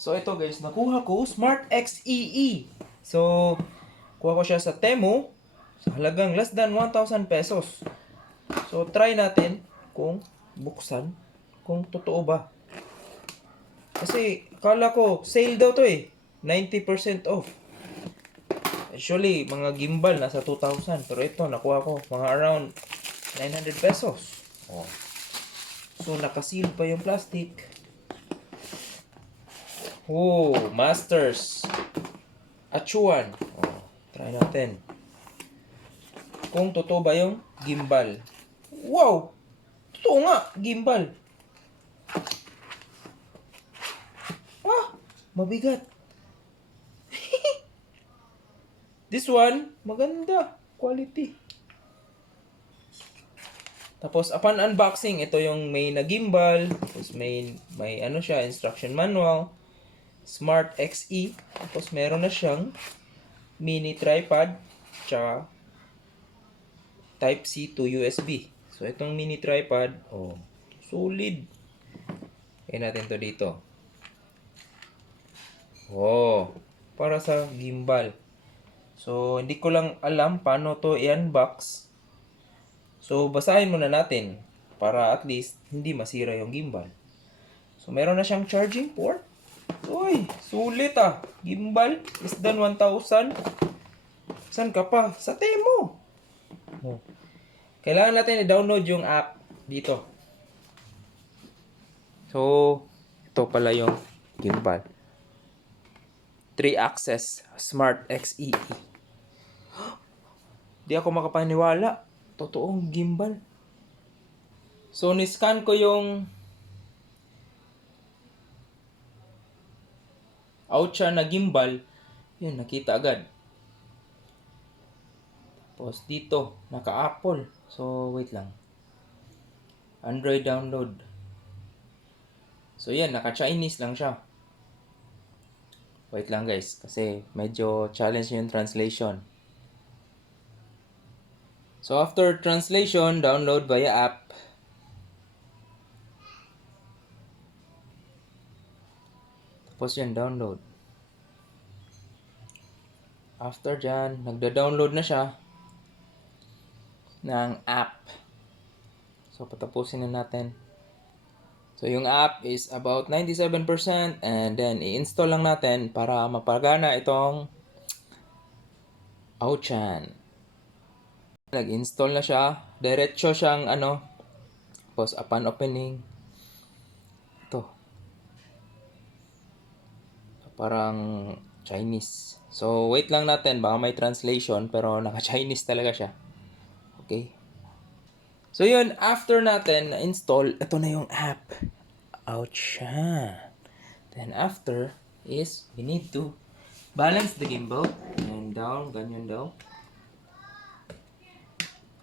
So ito guys, nakuha ko Smart XEE. So kuha ko siya sa Temu sa halagang less than 1,000 pesos. So try natin kung buksan kung totoo ba. Kasi kala ko sale daw to eh. 90% off. Actually, mga gimbal nasa 2,000. Pero ito, nakuha ko mga around 900 pesos. Oh. So, nakasil pa yung plastic. Oh, Masters. Achuan. Oh, try natin. Kung totoo ba yung gimbal. Wow! Totoo nga, gimbal. Ah, mabigat. This one, maganda. Quality. Tapos, upon unboxing, ito yung may na gimbal. Tapos, may ano siya, instruction manual. Smart XE. Tapos, meron na siyang mini tripod. Tsaka, Type-C to USB. So, itong mini tripod, oh, solid. Kaya natin to dito. Oh, para sa gimbal. So, hindi ko lang alam paano to i-unbox. So, basahin muna natin para at least hindi masira yung gimbal. So, meron na siyang charging port. Uy, sulit ah. Gimbal, less than 1,000. Saan ka pa? Sa Temu. Oh. Kailangan natin i-download yung app dito. So, ito pala yung gimbal. 3-axis Smart XEE. Di ako makapaniwala. Totoong gimbal. So, niscan ko yung Oucha na gimbal. Yun, nakita agad. Tapos dito, naka-Apple. So, wait lang. Android download. So, yan, naka-Chinese lang siya. Wait lang guys, kasi medyo challenge yung translation. So, after translation, download via app. Tapos yan, download. After dyan, nagda-download na siya ng app. So, patapusin na natin. So, yung app is about 97% and then i-install lang natin para mapagana itong Ouchan. Nag-install na siya. Diretso siyang tapos upon opening, ito. Parang Chinese. So, wait lang natin. Baka may translation pero naka-Chinese talaga siya. Okay. So, yun. After natin na-install, ito na yung app. Ouchan. Then after is we need to balance the gimbal and down, ganyan daw.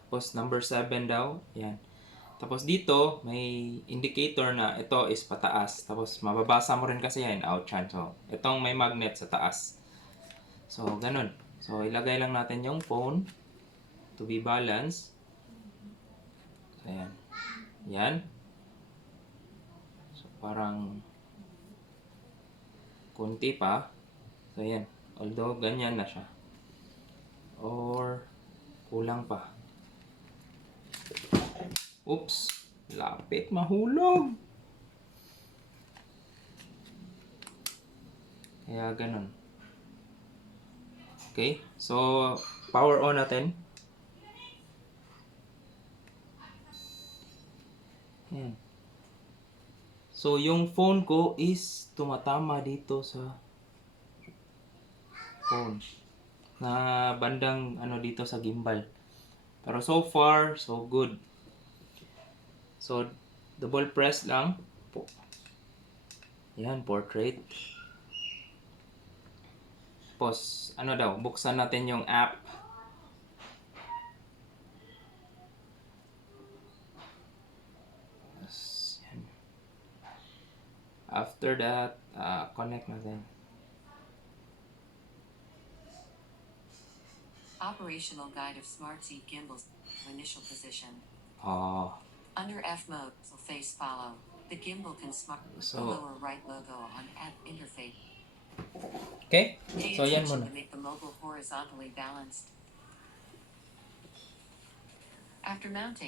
Tapos number 7 daw, yan. Tapos dito may indicator na ito is pataas. Tapos mababasa mo rin kasi yan, Ouchan. So itong may magnet sa taas. So ganun. So ilagay lang natin yung phone to be balanced. So yan. Yan. So parang kunti pa. So yan. Although ganyan na siya. Or kulang pa. Oops. Lapit. Mahulog. Kaya ganun. Okay. So, power on natin. Yan. So, yung phone ko is tumatama dito sa phone. Na bandang dito sa gimbal. Pero so far, so good. So, double press lang. Yan, portrait. Tapos, buksan natin yung app. Yan. After that, connect natin. Operational guide of Smart Z gimbals. Initial position. Oh. Under F mode, so face follow. The gimbal can smart So- the lower right logo on app interface. Okay? Pay So, yan attention muna. to make the mobile horizontally balanced. After mounting,